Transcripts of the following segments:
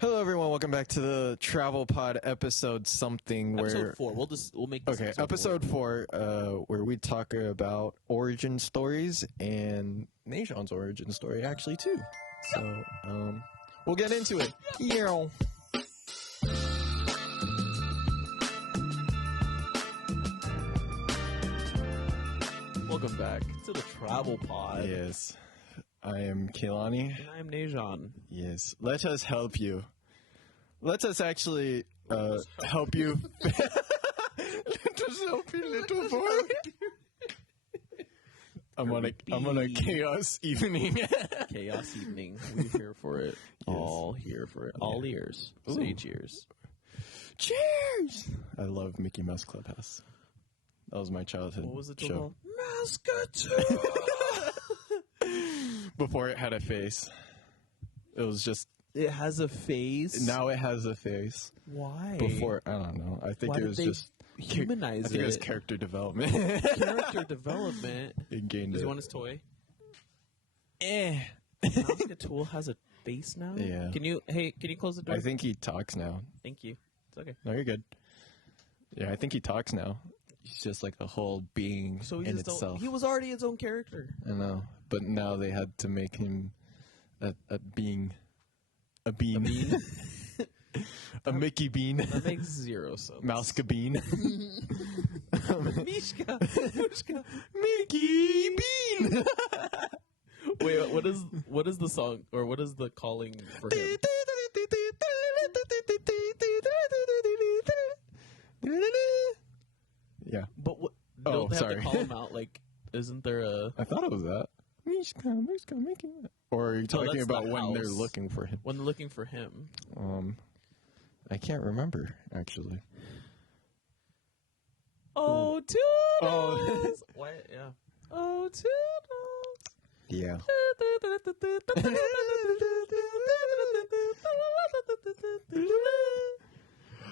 Hello, everyone. Welcome back to the TravelPod episode something. Episode 4. We'll make this okay, episode 4, where we talk about origin stories and Najon's origin story actually too. So, we'll get into it. Yeah. Welcome back to the TravelPod. Yes, I am Kehlani. And I'm Najon. Yes, let us help you. Let us actually help you. Let us help you, little boy. I'm on a chaos evening. Chaos evening. We're here for it. Yes. All here for it. All ears. Ooh. Say cheers. Cheers! I love Mickey Mouse Clubhouse. That was my childhood What was it show. called? Muscatel! Before it had a face. It was just... It has a face? Now it has a face. Why? Before, I don't know. I think Why it did was they just... humanize I think it was it. character development. Character development. It gained Does it. he want his toy? Muscatel has a face now? Yeah. Can you close the door? I think he talks now. Thank you. It's okay. No, you're good. Yeah, I think he talks now. He's just like a whole being So in itself. he was already his own character. I know, but now they had to make him a being, a bean, A bean? a Mickey bean, That makes zero sense. Mouska bean, Mishka. Mushka. Mickey bean. Wait, what is the song or what is the calling for him? Yeah. But what? Oh, Don't they have sorry. to call him out? Like, isn't there a I thought it was that. Mishka, Mickey. Or are you talking that's about the when they're house. looking for him? when they're looking for him? I can't remember actually. Oh, Toodles! Oh. What? Yeah. Oh, Toodles! Yeah.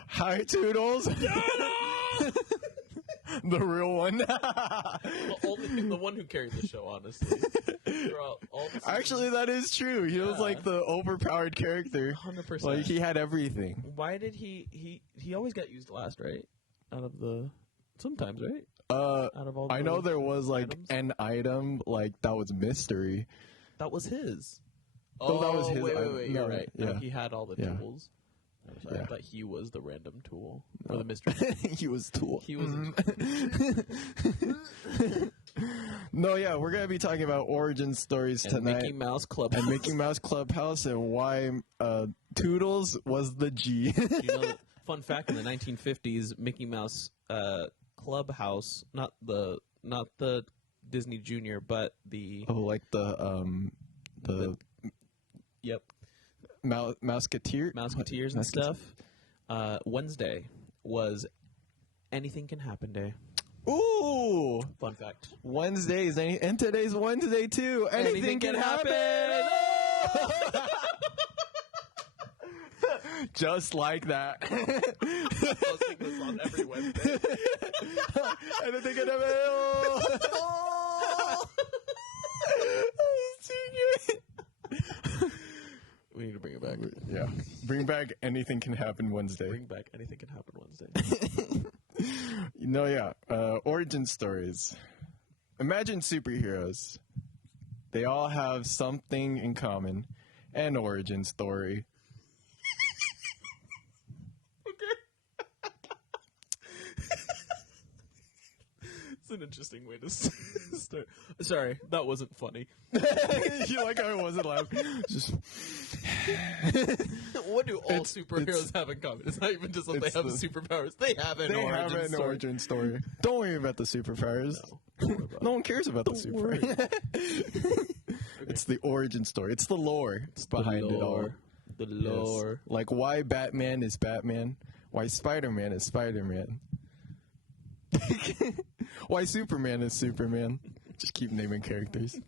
Hi, Toodles. The real one. The one who carried the show, honestly. Throughout all the Actually, that is true. He was Yeah. like the overpowered character. 100%. Like he had everything. Why did he always got used last, right? Out of the sometimes, right? Out of all I know the there was like items? an item like that was mystery. That was his. Oh, that was his Wait, item. you're No, right. yeah. No, he had all the Yeah. tools. I'm sorry, Yeah. I thought he was the random tool for the mystery. He was tool. He was. No, yeah, we're gonna be talking about origin stories And tonight. Mickey Mouse Club. And Mickey Mouse Clubhouse and why Toodles was the G. You know, fun fact: in the 1950s, Mickey Mouse Clubhouse, not the Disney Junior, but the Oh, like the yep Mouseketeer? Mouseketeers and stuff. Wednesday was Anything Can Happen Day. Ooh! Fun fact. Wednesdays, and today's Wednesday too. Anything can happen! Oh! Just like that. I was singing this song every Wednesday. Anything can happen! Oh! We need to bring it back. Yeah. Bring back Anything Can Happen Wednesday. Bring back Anything Can Happen Wednesday. No, yeah. Origin stories. Imagine superheroes. They all have something in common. An origin story. It's an interesting way to start. Sorry, that wasn't funny. You like how I wasn't laughing? Just What do all It's- superheroes have in common? It's not even just that they it's have the- superpowers. They have an they origin have an story. origin story. Don't worry about the superpowers. Don't worry about No one cares about the Don't super. worry. It's the origin story. It's the lore behind it all. The Yes. lore. Like why Batman is Batman. Why Spider-Man is Spider-Man. Why Superman is Superman. Just keep naming characters.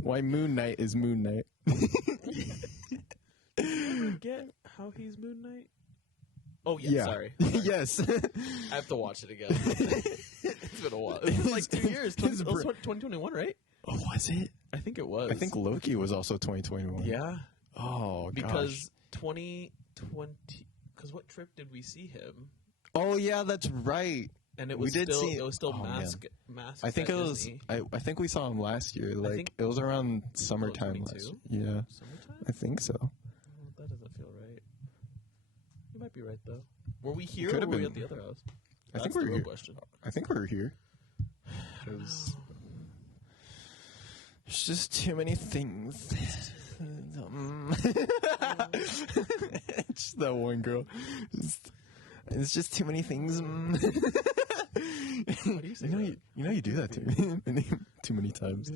Why Moon Knight is Moon Knight. Get how he's Moon Knight? Oh, yeah, sorry. Yes. I have to watch it again. It's been a while. It's been like 2 years. It was 2021, right? Oh, was it? I think it was. I think Loki was also 2021. Yeah. Oh, Because 2020. Because what trip did we see him? Oh yeah, that's right. And it We was did still see- it was still oh, man. masks. I think at it was. Disney. I think we saw him last year. Like think- it was around summertime last 22? year. Yeah, Summertime? I think so. Oh, that doesn't feel right. You might be right though. Were we here or Could've were we been. at the other house? I That's think the we're real here. question. I think we're here. 'Cause there's just too many things. It's that one girl. It's just too many things. Why do you say that? You do that to me too many times.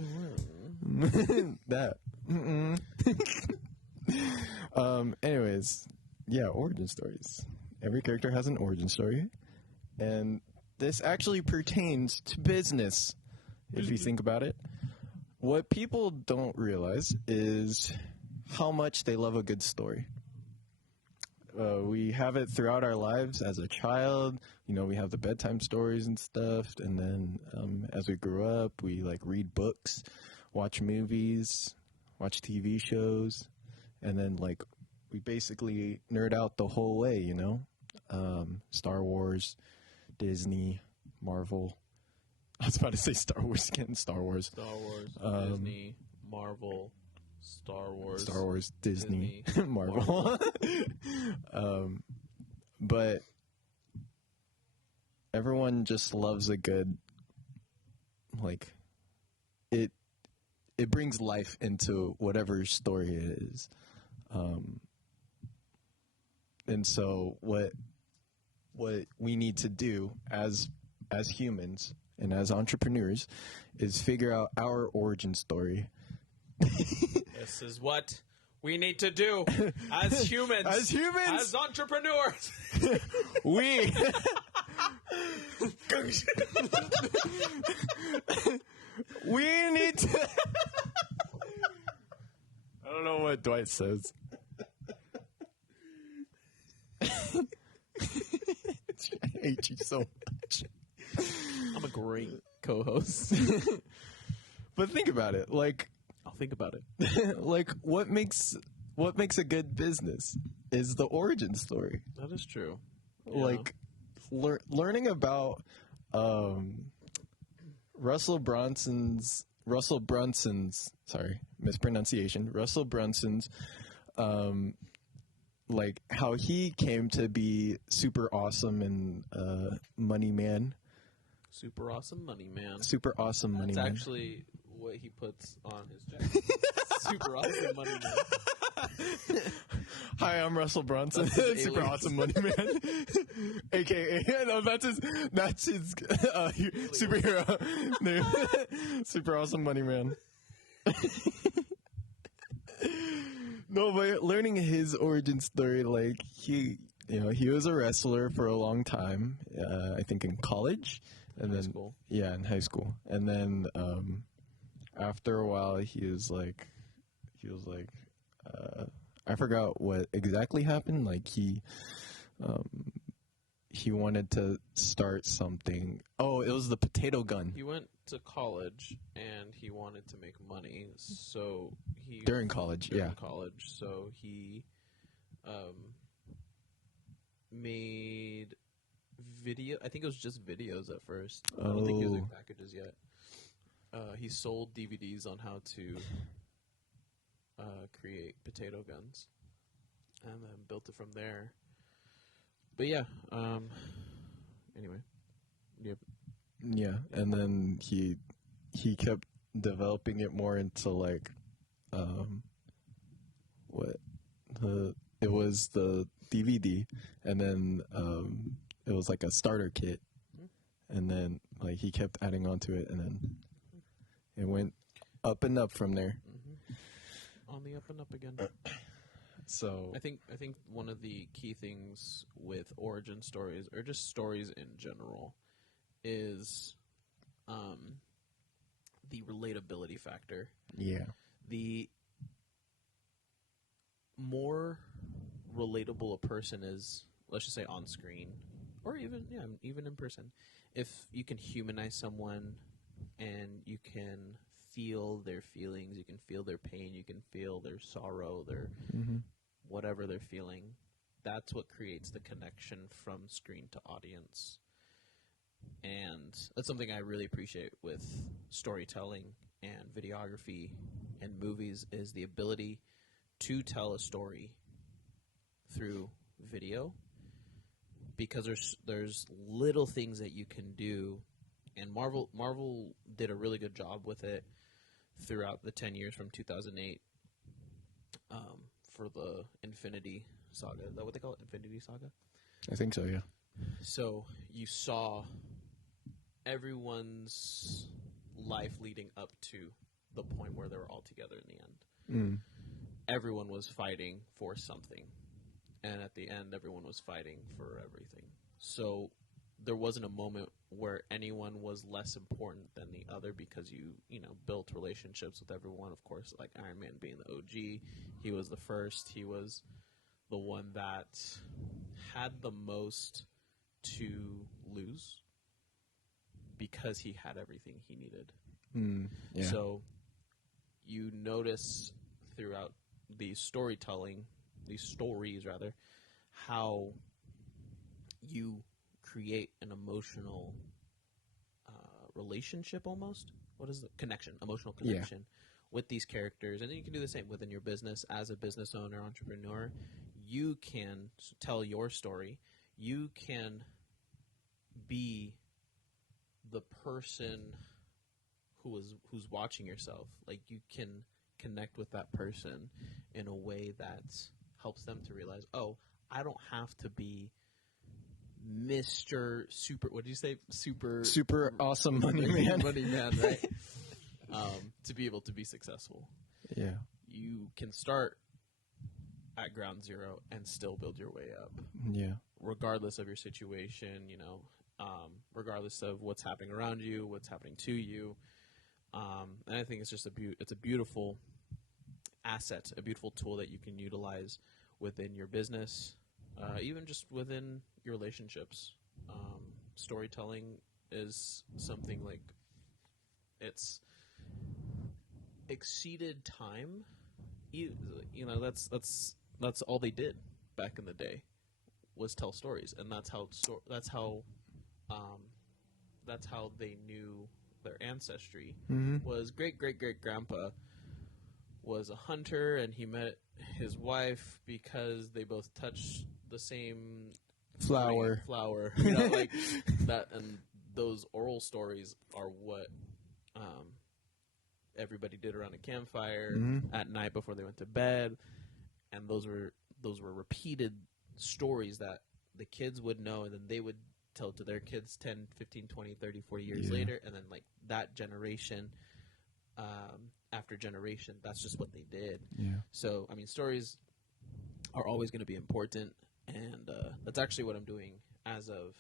That. Anyways, yeah, origin stories. Every character has an origin story, and this actually pertains to business. If you think about it, what people don't realize is how much they love a good story. We have it throughout our lives as a child. You know, we have the bedtime stories and stuff, and then as we grew up, we like read books, watch movies, watch TV shows, and then like we basically nerd out the whole way. You know, Star Wars, Disney, Marvel. I was about to say Star Wars again. Star Wars, Disney, Marvel, Star Wars, Disney, Disney, Marvel. But everyone just loves a good, like, it brings life into whatever story it is. And so what we need to do as humans and as entrepreneurs is figure out our origin story. This is what we need to do as humans. As entrepreneurs. We we need to I don't know what Dwight says. I hate you so much. I'm a great co-host. But think about it. Like I'll think about it. like what makes a good business is the origin story. That is true. Yeah. Like learning about Russell Brunson's sorry, mispronunciation. Russell Brunson's like how he came to be super awesome and money man. Super awesome money man. Super awesome money That's man. actually what he puts on his jacket. Super awesome money man. Hi, I'm Russell Brunson. That's his Super alias. awesome money man. AKA, no, that's his superhero name. Super awesome money man. No, but learning his origin story, like he was a wrestler for a long time. I think in college, and High then school. yeah, in high school, and then after a while, he was like, I forgot what exactly happened. Like he wanted to start something. Oh, it was the potato gun. He went to college and he wanted to make money, so he During college, yeah. So he made video. I think it was just videos at first. I don't think he was doing packages yet. He sold DVDs on how to create potato guns, and then built it from there. But yeah. Anyway. Yep. Yeah, and then he kept developing it more into like it was the DVD, and then it was like a starter kit, and then like he kept adding on to it, and then it went up and up from there. On the up and up again. So I think one of the key things with origin stories, or just stories in general, is the relatability factor. yeah, The more relatable a person is, let's just say on screen, or even in person, if you can humanize someone and you can feel their feelings, you can feel their pain, you can feel their sorrow, their whatever they're feeling. That's what creates the connection from screen to audience. And that's something I really appreciate with storytelling and videography and movies, is the ability to tell a story through video, because there's little things that you can do, and Marvel did a really good job with it throughout the 10 years from 2008 for the Infinity Saga. Is that what they call it? Infinity Saga? I think so, yeah. So you saw everyone's life leading up to the point where they were all together in the end. Everyone was fighting for something, and at the end, everyone was fighting for everything. So there wasn't a moment where anyone was less important than the other, because you know, built relationships with everyone. Of course, like Iron Man being the OG, he was the first. He was the one that had the most to lose because he had everything he needed. Yeah. So you notice throughout these stories rather, how you create an emotional relationship almost. What is the connection? Emotional connection with these characters. And then you can do the same within your business. As a business owner, entrepreneur, you can tell your story. You can be the person who's watching yourself. Like, you can connect with that person in a way that helps them to realize, oh, I don't have to be Mr. Super, what did you say? Super awesome money man. Money man, right? To be able to be successful. Yeah. You can start at ground zero and still build your way up. Yeah. Regardless of your situation, you know, regardless of what's happening around you, what's happening to you. And I think it's just it's a beautiful asset, a beautiful tool that you can utilize within your business, even just within your relationships. Storytelling is something like, it's exceeded time. You know, that's all they did back in the day, was tell stories, and that's how they knew their ancestry. Was great grandpa was a hunter, and he met his wife because they both touched the same flower. You know, like that. And those oral stories are what everybody did around a campfire at night before they went to bed. And those were repeated stories that the kids would know, and then they would tell to their kids 10, 15, 20, 30, 40 years later. And then, like, that generation after generation, that's just what they did. Yeah. So, I mean, stories are always going to be important, and that's actually what I'm doing as of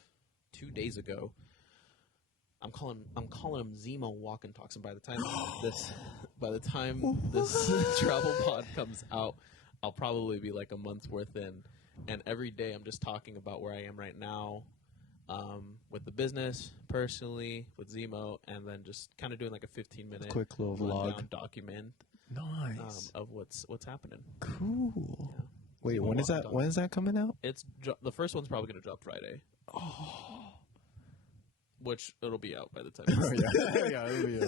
2 days ago. I'm calling them Zemo walk and talks, and by the time this travel pod comes out, I'll probably be like a month's worth in, and every day I'm just talking about where I am right now, with the business, personally, with Zemo, and then just kind of doing like a 15-minute quick little vlog document. Nice. Of what's happening. Cool. Yeah. Wait, when is that? When is that coming out? It's the first one's probably going to drop Friday. Oh. Which it'll be out by the time. Yeah, it'll be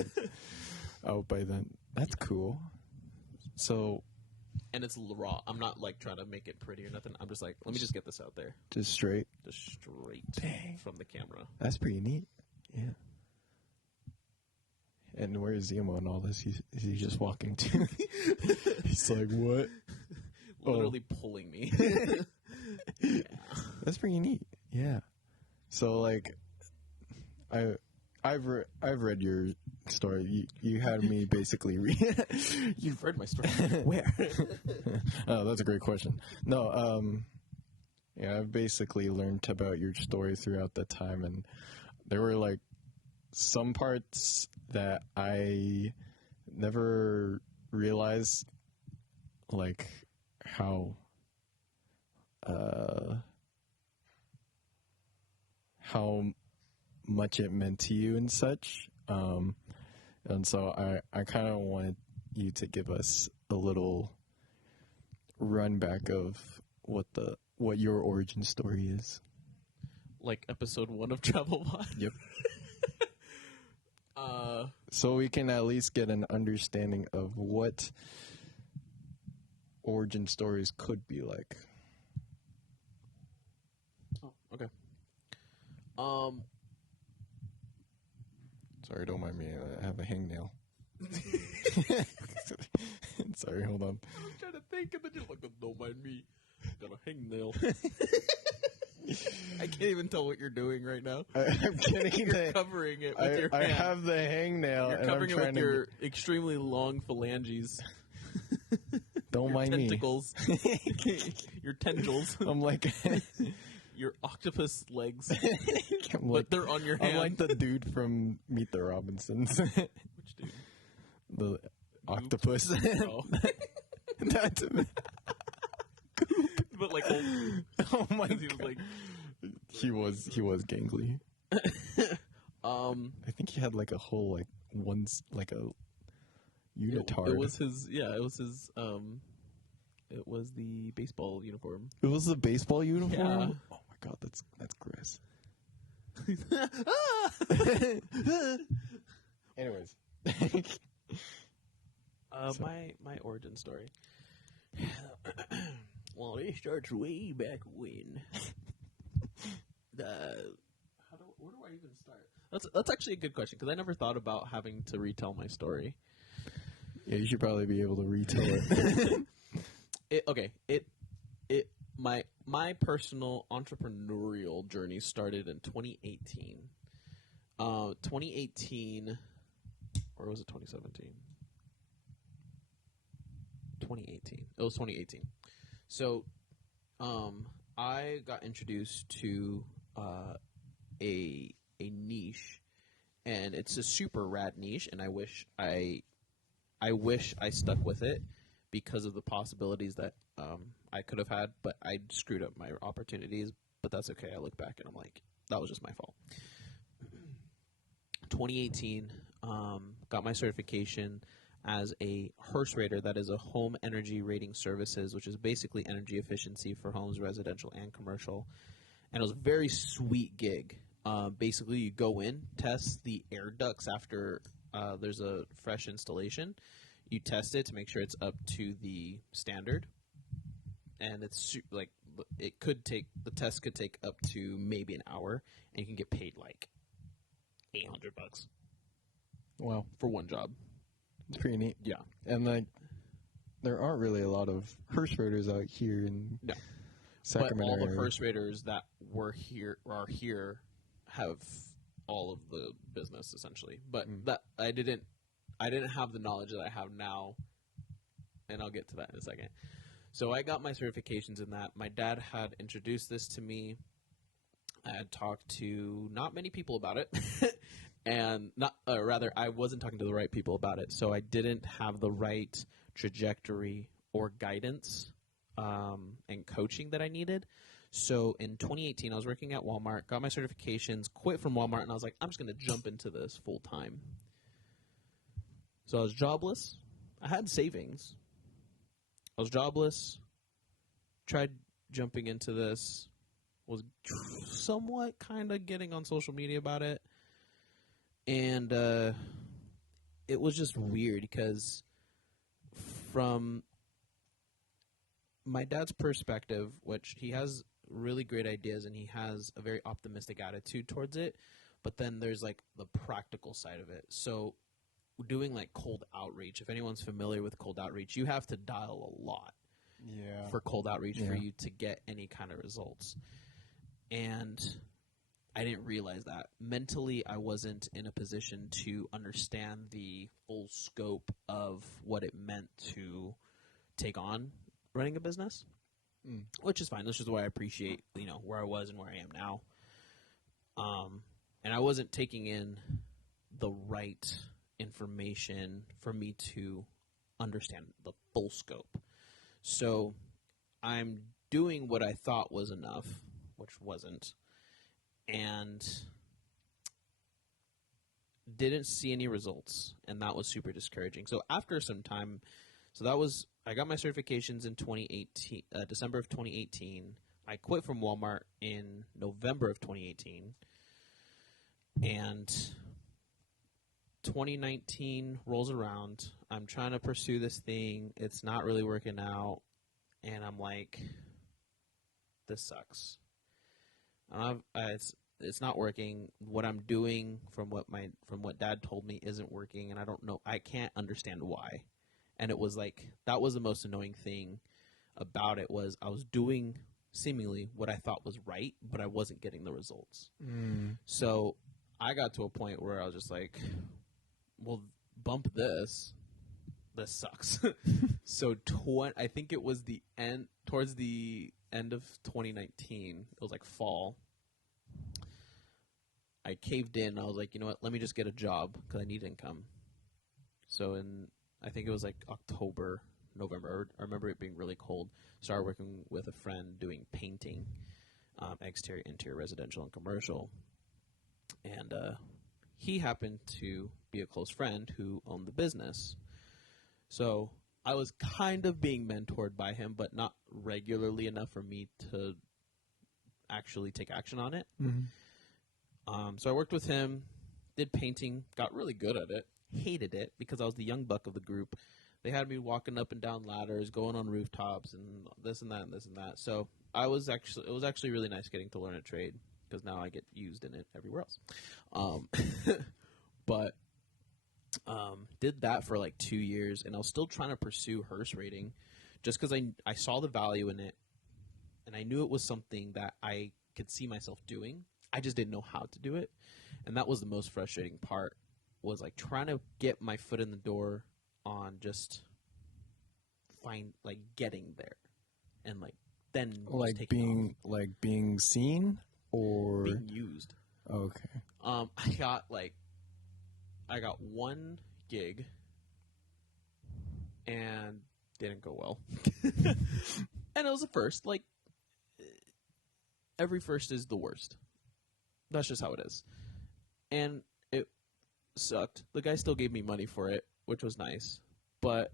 out by then. That's cool. So. And it's raw. I'm not like trying to make it pretty or nothing. I'm just like, let me just get this out there. Just straight. Dang. From the camera. That's pretty neat. Yeah. And where is Zemo and all this? Is he just walking too? He's like, what? Literally pulling me. Yeah. That's pretty neat. Yeah. So like, I've read your story. You had me basically read. You've read my story. Where? Oh, that's a great question. No, yeah, I've basically learned about your story throughout the time, and there were like some parts that I never realized, like how much it meant to you and such. And so I kind of wanted you to give us a little run back of what your origin story is. Like episode 1 of TravelPod. Yep. So we can at least get an understanding of what origin stories could be like. Oh, okay. Sorry, don't mind me. I have a hangnail. Sorry, hold on. I'm trying to think, and then you're like, don't mind me. Got a hangnail. I can't even tell what you're doing right now. I'm getting You're covering it with your hand. I have the hangnail. You're and covering I'm it trying with your extremely long phalanges. Don't your mind tentacles. Your tendrils. I'm like... Your octopus legs. But like, they're on your hand. I'm like the dude from Meet the Robinsons. Which dude? The octopus. Oh. That's... But like old. Oh my god. He was like, he was gangly. I think he had like a whole like a unitard. It was his it was the baseball uniform. It was the baseball uniform? Yeah. Oh my god, that's gross. Anyways. My origin story. Well, it starts way back when. Where do I even start? That's actually a good question, because I never thought about having to retell my story. Yeah, you should probably be able to retell it. My personal entrepreneurial journey started in 2018. 2018, or was it 2017? 2018. It was 2018. So, I got introduced to a niche, and it's a super rad niche, and I wish I stuck with it because of the possibilities that I could have had, but I screwed up my opportunities. But that's okay. I look back and I'm like, that was just my fault. 2018, got my certification as a HERS rater, that is a home energy rating services, which is basically energy efficiency for homes, residential and commercial. And it was a very sweet gig. Basically, you go in, test the air ducts after there's a fresh installation. You test it to make sure it's up to the standard. And it's like the test could take up to maybe an hour, and you can get paid like $800. Wow. For one job. It's pretty neat. Yeah. And like, there aren't really a lot of HERS raters out here in Sacramento. But all the HERS raters that are here have all of the business essentially. But that I didn't have the knowledge that I have now, and I'll get to that in a second. So I got my certifications in that. My dad had introduced this to me. I had talked to not many people about it. And I wasn't talking to the right people about it, so I didn't have the right trajectory or guidance and coaching that I needed. So in 2018, I was working at Walmart, got my certifications, quit from Walmart, and I was like, I'm just going to jump into this full time. So I was jobless. I had savings. I was jobless. Tried jumping into this. Was somewhat kind of getting on social media about it. And it was just weird because from my dad's perspective, which he has really great ideas and he has a very optimistic attitude towards it, but then there's like the practical side of it. So doing like cold outreach, if anyone's familiar with cold outreach, you have to dial a lot for cold outreach for you to get any kind of results. And I didn't realize that. Mentally, I wasn't in a position to understand the full scope of what it meant to take on running a business, which is fine. This is why I appreciate, where I was and where I am now. And I wasn't taking in the right information for me to understand the full scope. So I'm doing what I thought was enough, which wasn't. And didn't see any results, and that was super discouraging. So after some time So I got my certifications in 2018, December of 2018. I quit from Walmart in November of 2018. And 2019 rolls around. I'm trying to pursue this thing. It's not really working out. And I'm like, this sucks. It's not working. What I'm doing from what Dad told me isn't working, and I don't know. I can't understand why. And it was like that was the most annoying thing about it was I was doing seemingly what I thought was right, but I wasn't getting the results. So I got to a point where I was just like, well, bump this. This sucks. So I think it was towards the end of 2019. It was like fall. I caved in. I was like, you know what? Let me just get a job because I need income. So I think it was like October, November. I remember it being really cold. Started working with a friend doing painting, exterior, interior, residential, and commercial. And he happened to be a close friend who owned the business. So I was kind of being mentored by him, but not regularly enough for me to actually take action on it. So I worked with him, did painting, got really good at it, hated it because I was the young buck of the group. They had me walking up and down ladders, going on rooftops, and this and that and this and that. So it was actually really nice getting to learn a trade because now I get used in it everywhere else. But did that for like 2 years, and I was still trying to pursue hearse rating just because I saw the value in it, and I knew it was something that I could see myself doing. I just didn't know how to do it, and that was the most frustrating part, was like trying to get my foot in the door on just getting there, and like then like being seen or being used. Okay. I got one gig and didn't go well. And it was a first. Like, every first is the worst. That's just how it is. And it sucked. The guy still gave me money for it, which was nice. But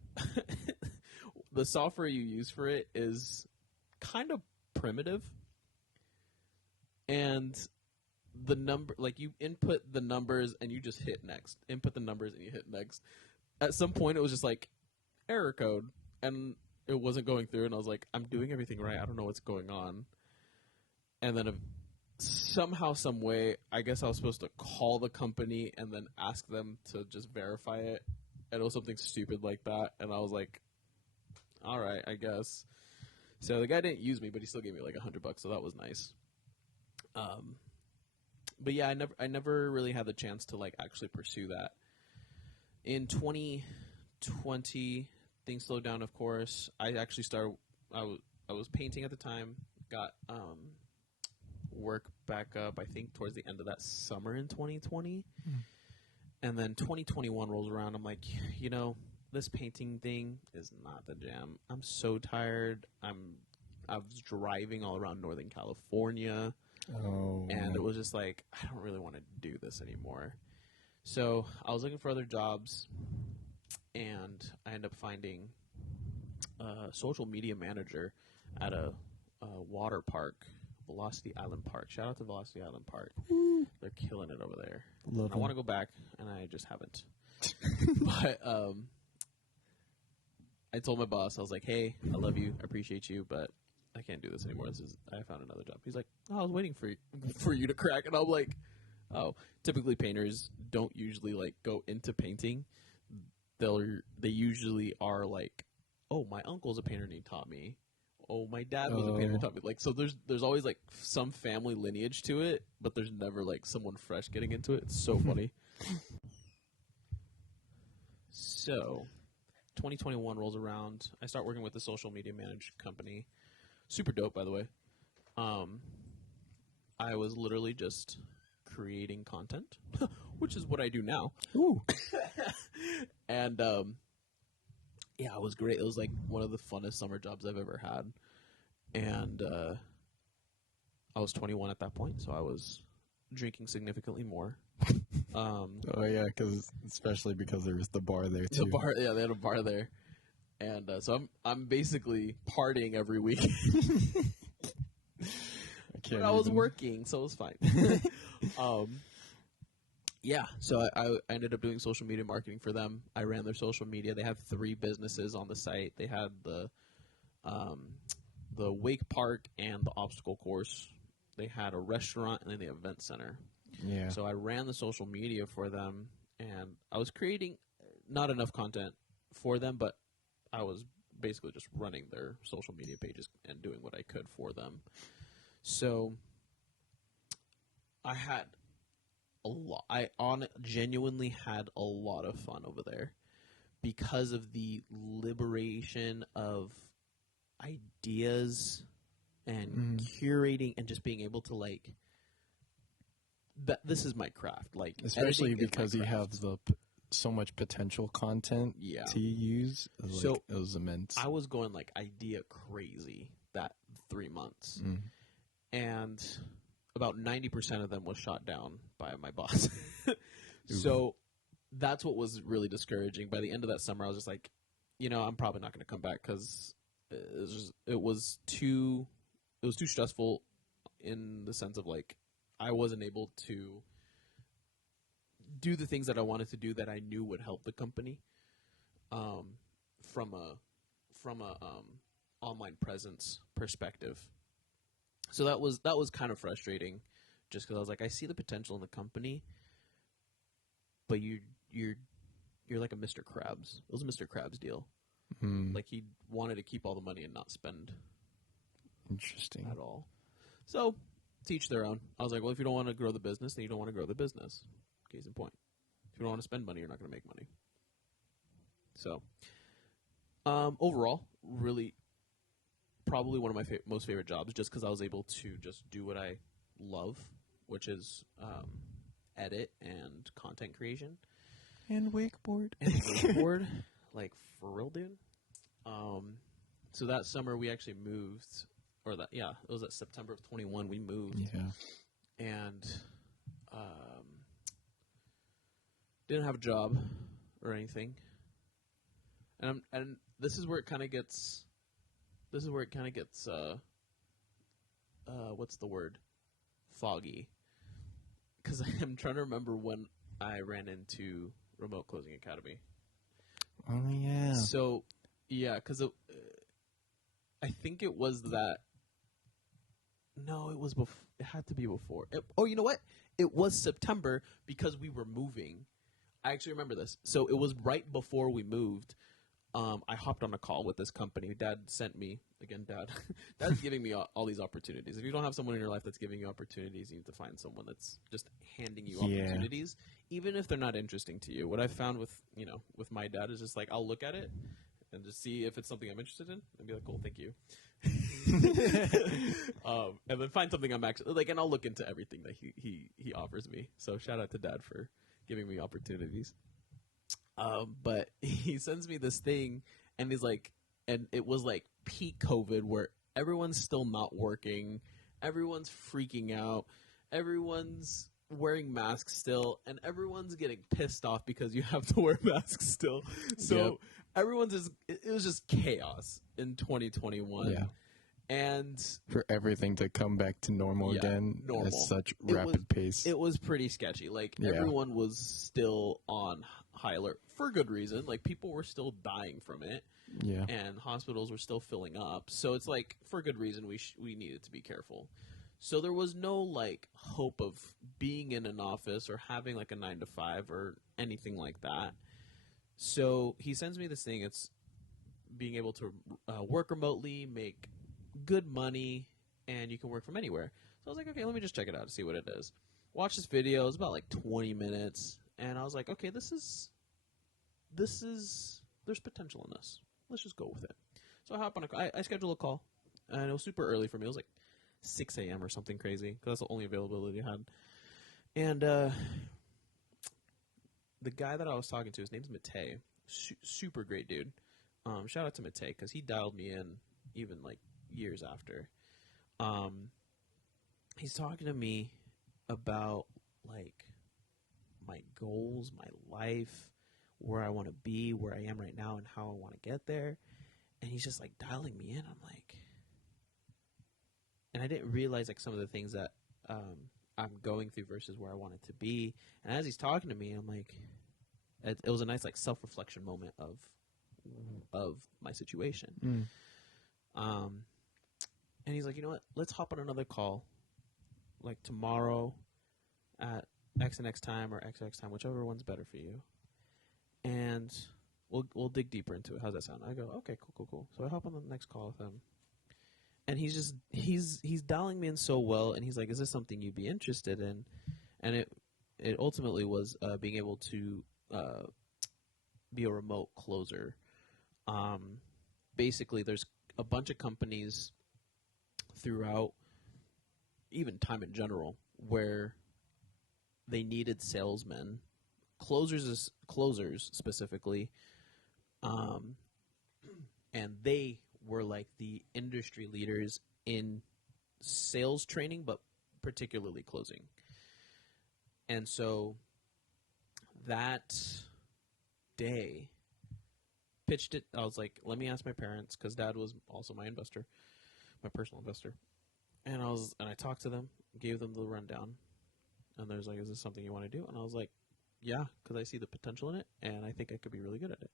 the software you use for it is kind of primitive. And the number, like, you input the numbers and you just hit next. Input the numbers and you hit next. At some point, it was just like error code, and it wasn't going through. And I was like, I'm doing everything right. I don't know what's going on. And then somehow, some way, I guess I was supposed to call the company and then ask them to just verify it. And it was something stupid like that. And I was like, all right, I guess. So the guy didn't use me, but he still gave me like $100, so that was nice. But yeah, I never really had the chance to like actually pursue that. In 2020, things slowed down. Of course, I actually started. I was painting at the time. Got work back up. I think towards the end of that summer in 2020, and then 2021 rolls around. I'm like, you know, this painting thing is not the jam. I'm so tired. I was driving all around Northern California. Oh. And it was just like, I don't really want to do this anymore. So I was looking for other jobs, and I ended up finding a social media manager at a water park, Velocity Island Park. Shout out to Velocity Island Park. Woo. They're killing it over there. Love I want to go back, and I just haven't. But I told my boss, I was like, hey, I love you, I appreciate you, but I can't do this anymore. I found another job. He's like, oh, I was waiting for you to crack. And I'm like, oh, typically painters don't usually like go into painting. They usually are like, oh, my uncle's a painter and he taught me. Oh, my dad was a painter and taught me. Like, so there's always like some family lineage to it, but there's never like someone fresh getting into it. It's so funny. So 2021 rolls around. I start working with a social media managed company. Super dope, by the way. I was literally just creating content, which is what I do now. Ooh. And yeah, it was great. It was like one of the funnest summer jobs I've ever had. And I was 21 at that point, so I was drinking significantly more. Oh yeah, especially because there was the bar there too. The bar, yeah, they had a bar there. And so I'm basically partying every week. But I was working, so it was fine. Yeah, so I ended up doing social media marketing for them. I ran their social media. They have 3 businesses on the site. They had the wake park and the obstacle course. They had a restaurant and then the event center. Yeah. So I ran the social media for them, and I was creating not enough content for them, but I was basically just running their social media pages and doing what I could for them. So I had a lot. I genuinely had a lot of fun over there because of the liberation of ideas and curating and just being able to like that. This is my craft, like especially because you have so much potential content to use. So it was immense. I was going like idea crazy that 3 months, and about 90% of them was shot down by my boss. So that's what was really discouraging. By the end of that summer, I was just like, I'm probably not going to come back because it was too stressful in the sense of like I wasn't able to do the things that I wanted to do that I knew would help the company from a online presence perspective. So that was kind of frustrating, just because I was like, I see the potential in the company, but you're like a Mr. Krabs. It was a Mr. Krabs deal. Like he wanted to keep all the money and not spend interesting at all. So to each their own. I was like, well, if you don't want to grow the business, then you don't want to grow the business. Case in point. If you don't want to spend money, you're not going to make money. So overall, really. Probably one of my most favorite jobs, just because I was able to just do what I love, which is edit and content creation. And wakeboard. Like, for real, dude. So that summer we actually moved, it was that September of 21 we moved. Yeah. And didn't have a job or anything. And this is where it kind of gets... what's the word? Foggy. Because I'm trying to remember when I ran into Remote Closing Academy. Oh, yeah. So, yeah, because I think it was that. No, it was before. It had to be before. You know what? It was September because we were moving. I actually remember this. So it was right before we moved. I hopped on a call with this company. Dad sent me, again, Dad's giving me all these opportunities. If you don't have someone in your life that's giving you opportunities, you need to find someone that's just handing you opportunities, even if they're not interesting to you. What I found with my dad is just like, I'll look at it and just see if it's something I'm interested in and be like, cool, thank you. And then find something I'm actually like, and I'll look into everything that he offers me. So shout out to Dad for giving me opportunities. But he sends me this thing, and he's like, and it was like peak COVID where everyone's still not working, everyone's freaking out, everyone's wearing masks still, and everyone's getting pissed off because you have to wear masks still. So it was just chaos in 2021. Yeah. And for everything to come back to normal again at such rapid pace. It was pretty sketchy. Like, everyone was still on high alert for good reason. Like, people were still dying from it. Yeah. And hospitals were still filling up. So it's like, for good reason, we needed to be careful. So there was no, like, hope of being in an office or having, like, a 9-to-5 or anything like that. So he sends me this thing. It's being able to work remotely, make good money, and you can work from anywhere. So I was like, okay, let me just check it out and see what it is. Watch this video. It's about like 20 minutes, and I was like, okay, there's potential in this. Let's just go with it. So I hop on I schedule a call, and it was super early for me. It was like 6 a.m. or something crazy, because that's the only availability I had. And the guy that I was talking to, his name's Matei. Super great dude. Shout out to Matei, because he dialed me in even like years after. He's talking to me about like my goals, my life, where I want to be, where I am right now, and how I want to get there. And he's just, like, dialing me in. I'm like... And I didn't realize, like, some of the things that I'm going through versus where I want it to be. And as he's talking to me, I'm like... It was a nice, like, self-reflection moment of my situation. And he's like, you know what? Let's hop on another call, like tomorrow at X and X time or XX time, whichever one's better for you. And we'll dig deeper into it. How's that sound? I go, okay, cool. So I hop on the next call with him. And he's dialing me in so well, and he's like, is this something you'd be interested in? And it ultimately was being able to be a remote closer. Basically, there's a bunch of companies throughout, even time in general, where they needed salesmen, closers specifically, and they were like the industry leaders in sales training, but particularly closing. And so that day, pitched it. I was like, let me ask my parents, because Dad was also my investor, my personal investor. And I talked to them, gave them the rundown, and there's like, is this something you want to do? And I was like, yeah, because I see the potential in it, and I think I could be really good at it.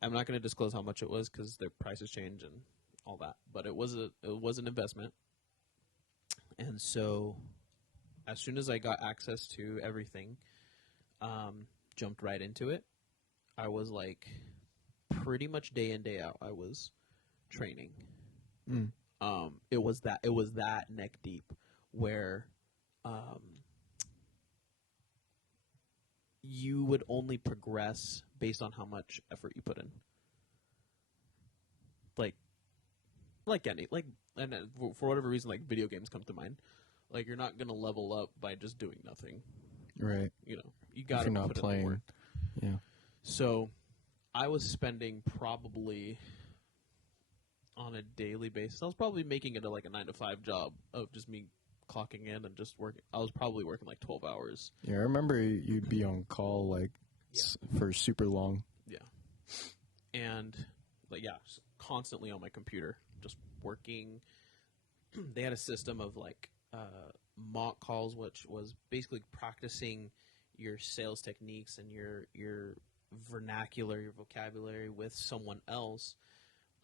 I'm not going to disclose how much it was because their prices change and all that, but it was an investment. And so, as soon as I got access to everything, jumped right into it. I was like, pretty much day in, day out, I was training. It was that neck deep where you would only progress based on how much effort you put in. And for whatever reason, like video games come to mind. Like, you're not gonna level up by just doing nothing. Right. You know, you gotta put in the work. Yeah. So, I was spending probably on a daily basis. I was probably making it like a 9-to-5 job of just me clocking in and just working. I was probably working like 12 hours. Yeah, I remember you'd be on call like for super long. Yeah. And like, constantly on my computer, just working. They had a system of like mock calls, which was basically practicing your sales techniques and your vernacular, your vocabulary with someone else.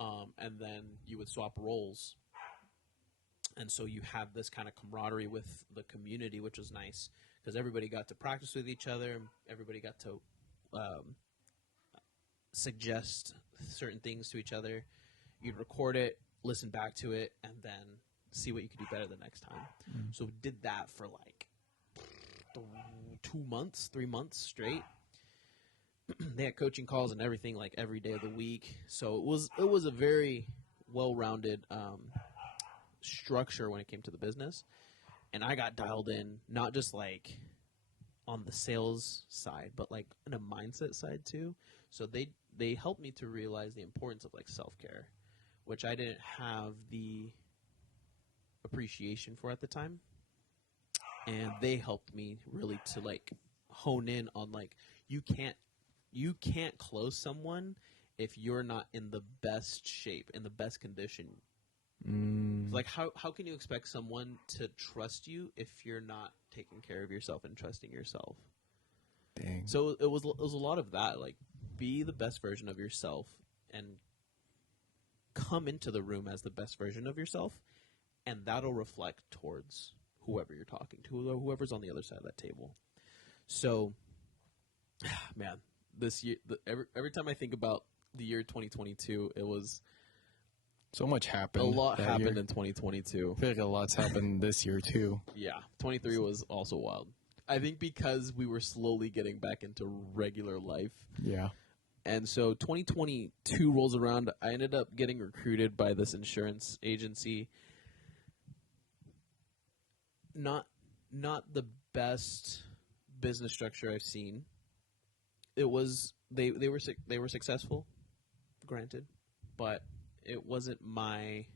And then you would swap roles. And so you have this kind of camaraderie with the community, which was nice because everybody got to practice with each other. Everybody got to suggest certain things to each other. You'd record it, listen back to it, and then see what you could do better the next time. So we did that for like 3 months straight. They had coaching calls and everything like every day of the week. So it was a very well-rounded structure when it came to the business. And I got dialed in, not just like on the sales side, but like in a mindset side too. So they helped me to realize the importance of like self-care, which I didn't have the appreciation for at the time. And they helped me really to like hone in on like, you can't close someone if you're not in the best shape, in the best condition. Like, how can you expect someone to trust you if you're not taking care of yourself and trusting yourself? Dang. So it was a lot of that. Like, be the best version of yourself and come into the room as the best version of yourself, and that'll reflect towards whoever you're talking to, or whoever's on the other side of that table. So, man, this year, every time I think about the year 2022, it was so much happened. A lot happened in 2022. I feel like a lot's happened this year too. Yeah, 23 was also wild. I think because we were slowly getting back into regular life. Yeah. And so 2022 rolls around. I ended up getting recruited by this insurance agency. Not the best business structure I've seen. It was they were successful, granted, but it wasn't my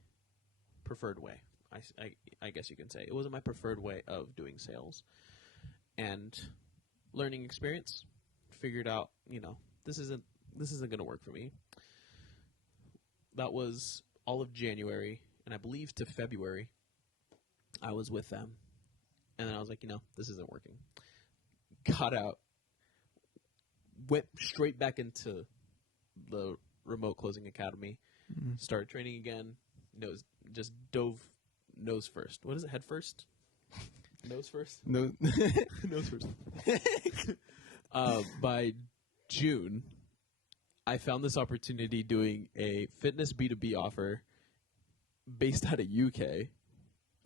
preferred way. I guess you can say it wasn't my preferred way of doing sales. And learning experience, figured out, this isn't going to work for me. that was all of January, and I believe to February, I was with them. And then I was like, this isn't working. Got out, went straight back into the remote closing academy, started training again, just dove nose first. What is it, head first? Nose first? No. Nose first. By June, I found this opportunity doing a fitness B2B offer based out of UK.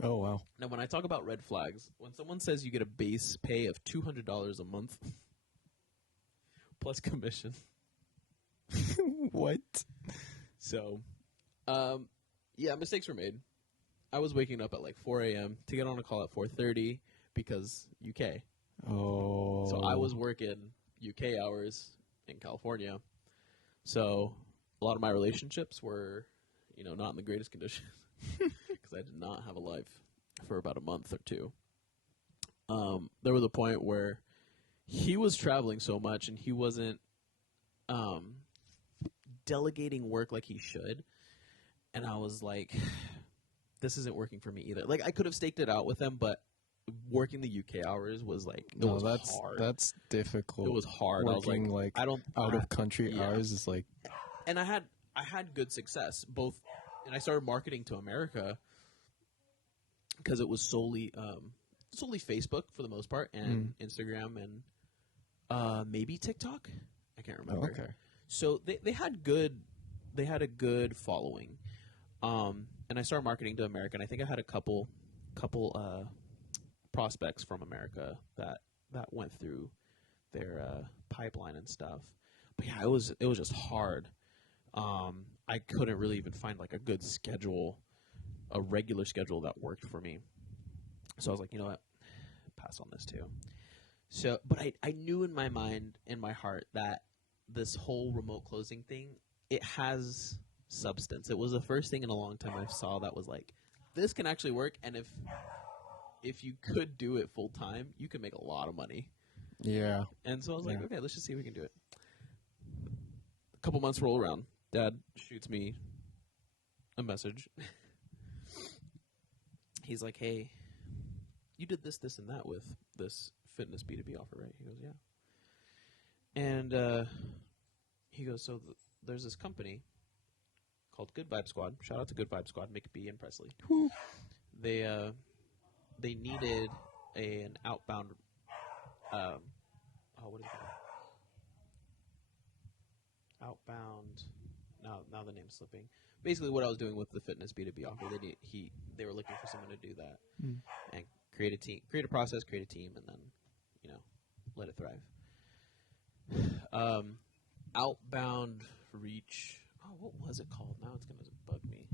Oh, wow. Now, when I talk about red flags, when someone says you get a base pay of $200 a month plus commission. What? So, mistakes were made. I was waking up at like 4 a.m. to get on a call at 4:30 because UK. Oh. So I was working UK hours in California. So a lot of my relationships were, not in the greatest condition because I did not have a life for about a month or two. There was a point where he was traveling so much and he wasn't delegating work like he should. And I was like, this isn't working for me either. Like, I could have staked it out with him, but working the UK hours was like, hard. That's difficult. It was hard. Working, I was like, out of country hours is like. And I had good success both, and I started marketing to America because it was solely Facebook for the most part, and Instagram and maybe TikTok. I can't remember. Oh, okay. So they had a good following, and I started marketing to America. And I think I had a couple prospects from America that went through their pipeline and stuff. But yeah, it was just hard. I couldn't really even find like a good schedule, a regular schedule that worked for me. So I was like, you know what, pass on this too. So, but I knew in my mind, in my heart, that this whole remote closing thing, it has substance. It was the first thing in a long time I saw that was like, this can actually work, and if you could do it full time, you could make a lot of money. Yeah. And so I was like, okay, let's just see if we can do it. A couple months roll around. Dad shoots me a message. He's like, hey, you did this, and that with this fitness B2B offer, right? He goes, yeah. And he goes, so there's this company called Good Vibe Squad. Shout out to Good Vibe Squad, Mick B and Presley. Woo. They needed an outbound, what is it called? Outbound. Now the name's slipping. Basically, what I was doing with the fitness B2B offer, they were looking for someone to do that and create a team, create a process, create a team, and then let it thrive. Outbound reach. Oh, what was it called? Now it's gonna bug me.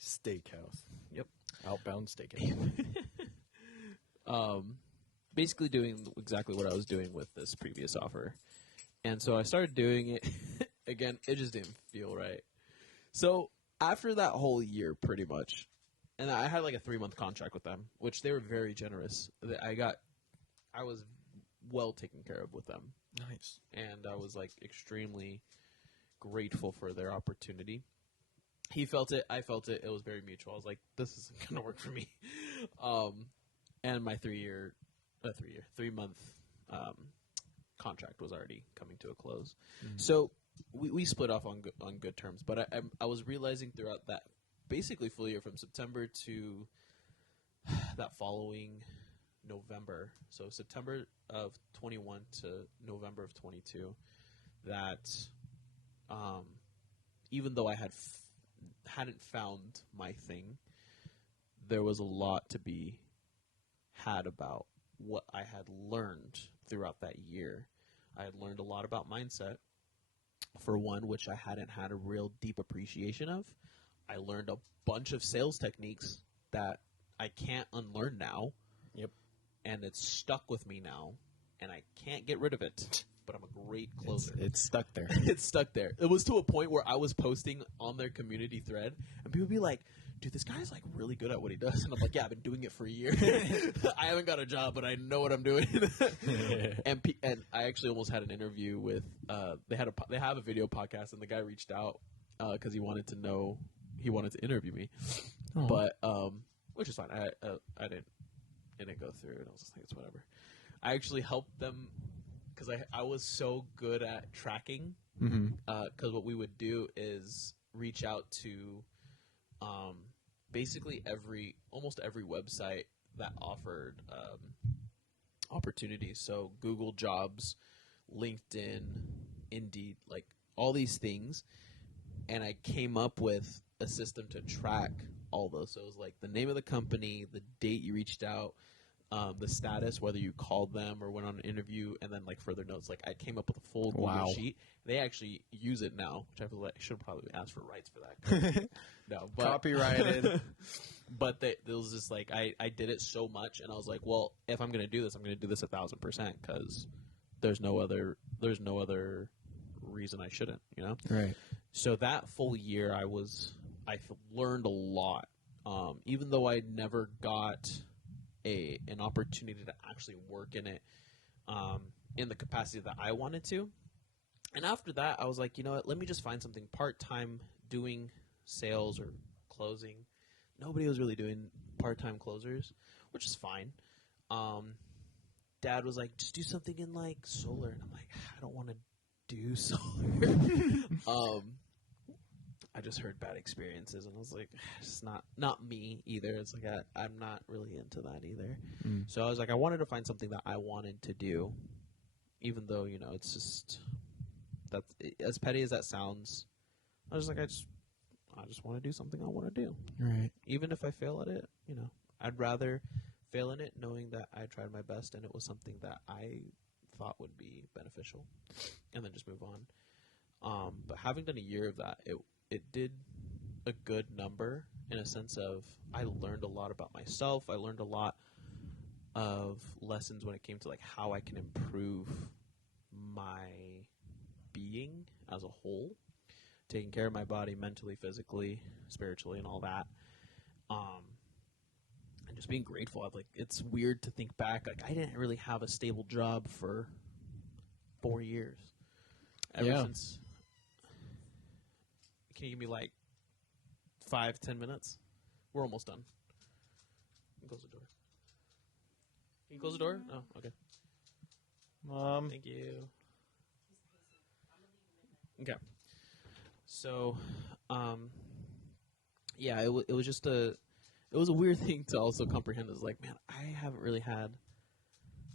Steakhouse. Yep. Outbound steakhouse. Basically doing exactly what I was doing with this previous offer. And so I started doing it. Again, it just didn't feel right. So after that whole year, pretty much, and I had like a 3-month contract with them, which they were very generous. I was well taken care of with them. Nice. And I was like extremely grateful for their opportunity. He felt it. I felt it. It was very mutual. I was like, this isn't going to work for me. And my 3-month contract was already coming to a close. So we split off on good terms. But I was realizing throughout that basically full year, from September to that following November, so September of 21 to November of 22, that even though I hadn't found my thing, there was a lot to be had about what I had learned throughout that year. I had learned a lot about mindset, for one, which I hadn't had a real deep appreciation of. I learned a bunch of sales techniques that I can't unlearn now. Yep. And it's stuck with me now, and I can't get rid of it. But I'm a great closer. It's stuck there. It's stuck there. It was to a point where I was posting on their community thread, and people would be like, dude, this guy's like really good at what he does. And I'm like, yeah, I've been doing it for a year. I haven't got a job, but I know what I'm doing. And I actually almost had an interview with they have a video podcast, and the guy reached out because he wanted to interview me. Oh. But which is fine. I didn't go through it. I was just like, it's whatever. I actually helped them because I was so good at tracking. Because what we would do is reach out to basically almost every website that offered opportunities. So Google Jobs, LinkedIn, Indeed, like all these things. And I came up with a system to track all those. So it was like the name of the company, the date you reached out, the status, whether you called them or went on an interview, and then like further notes. Like I came up with a full Google sheet. They actually use it now, which I feel like I should probably ask for rights for that. No, but Copyrighted. But it was just like I did it so much, and I was like, well, if I'm going to do this, I'm going to do this 1,000% because there's no other reason I shouldn't, you know? Right. So that full year, I learned a lot, even though I never got an opportunity to actually work in it in the capacity that I wanted to. And after that, I was like, you know what? Let me just find something part-time doing sales or closing. Nobody was really doing part-time closers, which is fine. Dad was like, just do something in like solar, and I'm like, I don't want to do solar. I just heard bad experiences, and I was like, it's not me either. It's like I'm not really into that either. So I was like, I wanted to find something that I wanted to do, even though, you know, it's just that's as petty as that sounds. I was like, I just want to do something I want to do. Right. Even if I fail at it, you know, I'd rather fail in it knowing that I tried my best and it was something that I thought would be beneficial, and then just move on. But having done a year of that, it did a good number in a sense of I learned a lot about myself. I learned a lot of lessons when it came to like how I can improve my being as a whole, taking care of my body mentally, physically, spiritually, and all that. And just being grateful. Like, it's weird to think back. Like, I didn't really have a stable job for 4 years. Ever since. Can you give me like 5-10 minutes? We're almost done. Close the door. Can you close the door? Oh, okay. Mom. Thank you. Okay. So, yeah, it was just it was a weird thing to also comprehend. Is like, man, I haven't really had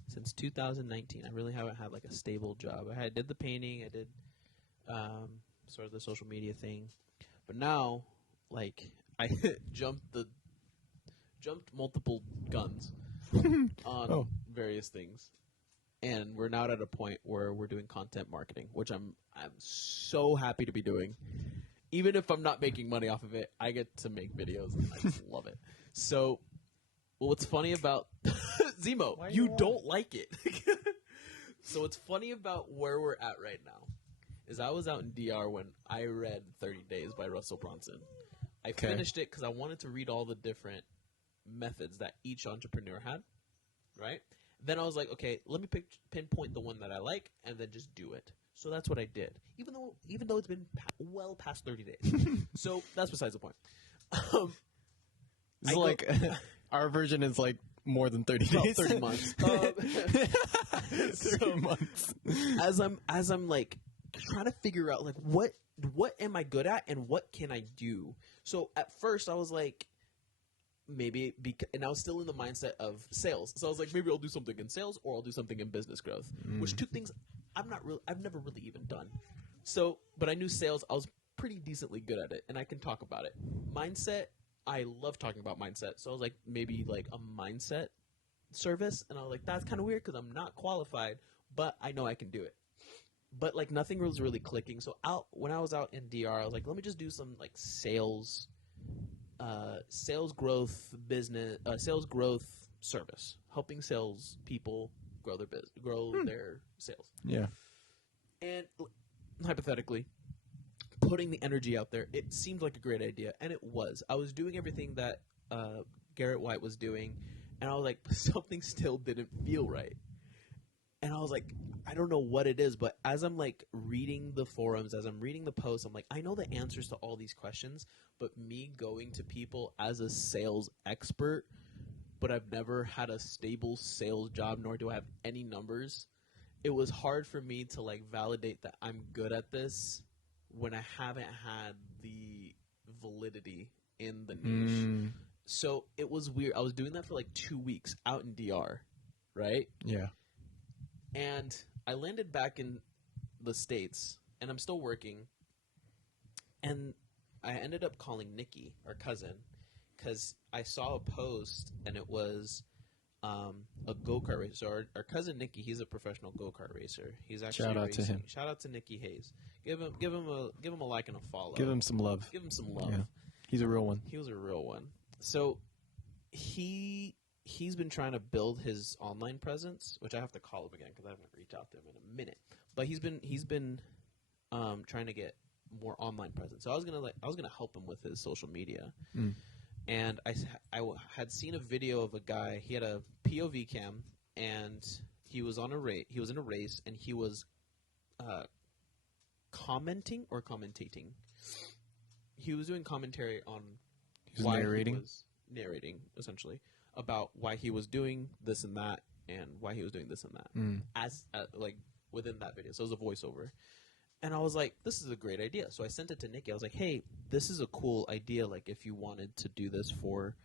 since 2019. I really haven't had like a stable job. I did the painting. I did sort of the social media thing, but now, like, I jumped multiple guns on various things. And we're now at a point where we're doing content marketing, which I'm so happy to be doing. Even if I'm not making money off of it, I get to make videos, and I just love it. So, what's funny about Zemo, you don't like it. So what's funny about where we're at right now is I was out in DR when I read 30 Days by Russell Brunson. I finished it because I wanted to read all the different methods that each entrepreneur had, right? Then I was like, okay, let me pinpoint the one that I like and then just do it. So that's what I did, even though it's been well past 30 days. So that's besides the point. It's like our version is like more than 30 days. 30 months. 30 months. As I'm like trying to figure out like what am I good at and what can I do. So at first I was like, and I was still in the mindset of sales. So I was like, maybe I'll do something in sales or I'll do something in business growth, which two things I've never really even done. So, but I knew sales, I was pretty decently good at it and I can talk about it. Mindset, I love talking about mindset. So I was like, maybe like a mindset service. And I was like, that's kind of weird because I'm not qualified, but I know I can do it. But like nothing was really clicking. So when I was out in DR, I was like, let me just do some like sales growth business, sales growth service, helping sales people grow their sales. Yeah. And hypothetically, putting the energy out there, it seemed like a great idea, and it was. I was doing everything that Garrett White was doing, and I was like, something still didn't feel right. And I was like, I don't know what it is, but as I'm like reading the forums, as I'm reading the posts, I'm like, I know the answers to all these questions, but me going to people as a sales expert, but I've never had a stable sales job, nor do I have any numbers. It was hard for me to like validate that I'm good at this when I haven't had the validity in the niche. So it was weird. I was doing that for like 2 weeks out in DR, right? Yeah. And I landed back in the States, and I'm still working. And I ended up calling Nikki, our cousin, because I saw a post, and it was a go-kart racer. So our cousin Nikki, he's a professional go-kart racer. He's actually Shout out racing. to him. Shout out to Nikki Hayes. Give him a like and a follow. Give him some love. Give him some love. Yeah. He's a real one. He was a real one. So he's been trying to build his online presence, which I have to call him again because I haven't reached out to him in a minute. But he's been trying to get more online presence. So I was gonna help him with his social media. And I had seen a video of a guy. He had a POV cam, and he was on a race. He was in a race, and he was commenting or commentating. He was doing commentary on. He was narrating. He was narrating essentially about why he was doing this and that, and why he was doing this and that, as like within that video. So it was a voiceover. And I was like, this is a great idea. So I sent it to Nikki. I was like, hey, this is a cool idea. Like, if you wanted to do this for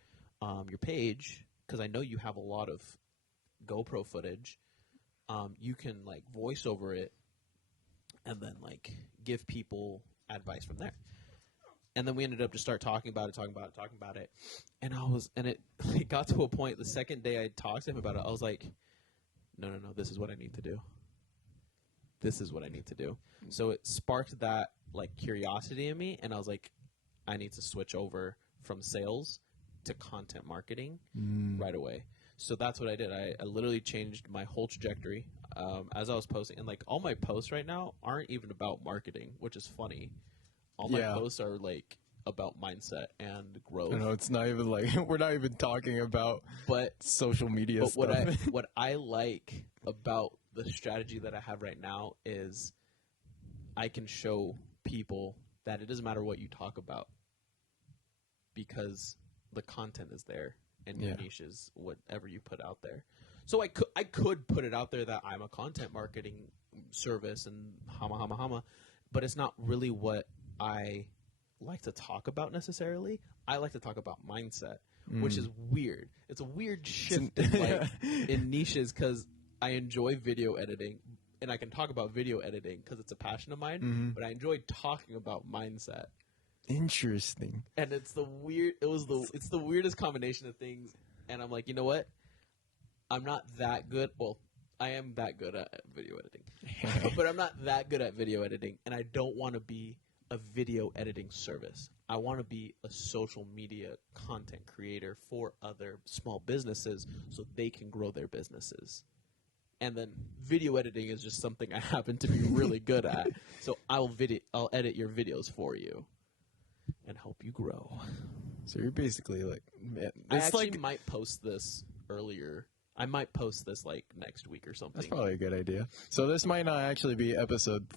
your page, because I know you have a lot of GoPro footage, you can, like, voice over it and then, like, give people advice from there. And then we ended up just start talking about it. And it got to a point, the second day I talked to him about it, I was like, no, this is what I need to do. This is what I need to do. So it sparked that like curiosity in me, and I was like, I need to switch over from sales to content marketing right away. So that's what I did. I literally changed my whole trajectory as I was posting. And like all my posts right now aren't even about marketing, which is funny. All my posts are like about mindset and growth. No, it's not even like we're not even talking about social media stuff. What I like about the strategy that I have right now is I can show people that it doesn't matter what you talk about because the content is there and your niche is whatever you put out there. So I could put it out there that I'm a content marketing service and hama, but it's not really what I like to talk about necessarily. I like to talk about mindset, which is weird. It's a weird shift in niches because I enjoy video editing, and I can talk about video editing because it's a passion of mine. But I enjoy talking about mindset. Interesting. And it's the weirdest combination of things. And I'm like, you know what? I'm not that good. Well, I am that good at video editing, but I'm not that good at video editing. And I don't want to be a video editing service. I want to be a social media content creator for other small businesses so they can grow their businesses. And then video editing is just something I happen to be really good at. So I'll edit your videos for you and help you grow. So you're basically like, man, I actually might post this earlier. I might post this like next week or something. That's probably a good idea. So this might not actually be episode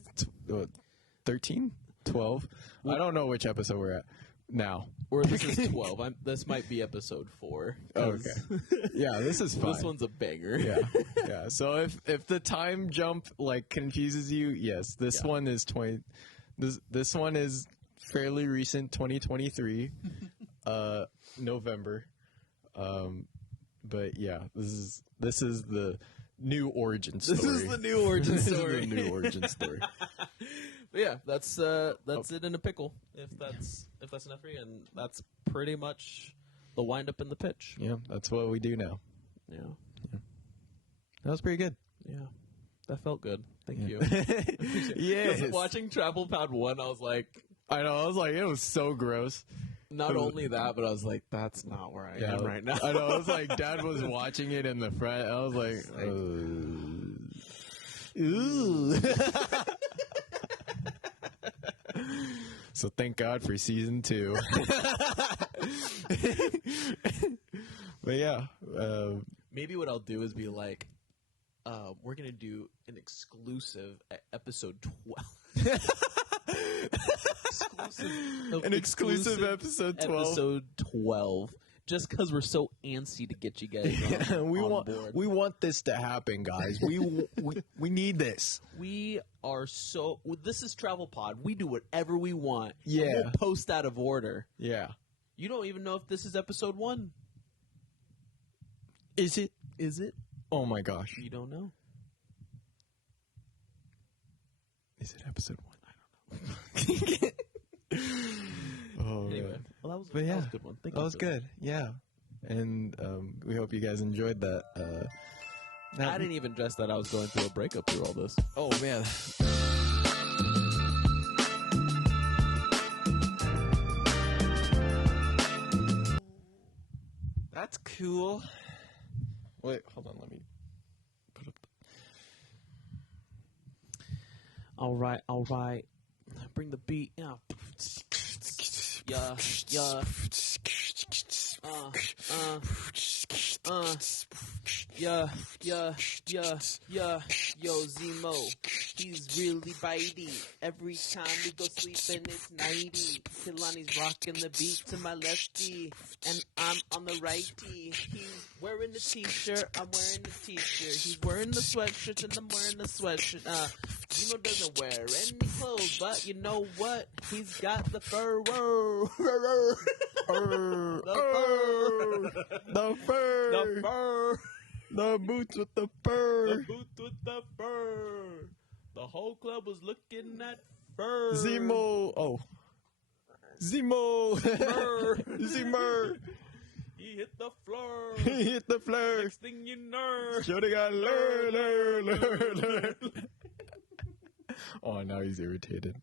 13, 12. I don't know which episode we're at now. Or this is 12. This might be episode 4. Okay. Yeah, this is fine. This one's a banger. Yeah. So if the time jump like confuses you, yes, this one is 20. This one is fairly recent, 2023, November. But yeah, this is the new origin story. This is the new origin story. This is the new origin story. But yeah, that's it in a pickle. If that's enough for you, and that's pretty much the wind up in the pitch. Yeah, that's what we do now. Yeah. That was pretty good. Yeah, that felt good. Thank you. Yes. Watching TravelPod 1, I was like, I know. I was like, it was so gross. Not only that, but I was like, that's not where I am right now. I know. I was like, Dad was watching it in the front. I was like, ooh. So thank God for season 2. But yeah. Maybe what I'll do is be like, we're going to do an exclusive episode 12. Exclusive episode 12. Episode 12. Just because we're so antsy to get you guys on board. We want this to happen, guys. We need this. We are so... This is TravelPod. We do whatever we want. Yeah. And we'll post out of order. Yeah. You don't even know if this is episode 1. Is it? Is it? Oh, my gosh. You don't know. Is it episode 1? I don't know. Oh, Anyway, man. well, But that was a good one. That was good. Yeah. And we hope you guys enjoyed that. I didn't even dress that I was going through a breakup through all this. Oh, man. That's cool. Wait, hold on. Let me put up. All right. Bring the beat. Yeah. Yeah. Yeah. Yo, Zemo, he's really bitey. Every time we go sleeping, it's nighty. Kilani's rocking the beat to my lefty, and I'm on the righty. He's wearing the t-shirt, I'm wearing the t-shirt. He's wearing the sweatshirt, and I'm wearing the sweatshirt. Zemo doesn't wear any clothes, but you know what? He's got the fur. The fur. The boots with the fur. The whole club was looking at fur. Zemo. Oh. Zemo. Zemo. He hit the floor. He hit the floor. Next thing you know. Shorty got lure. Oh, now he's irritated.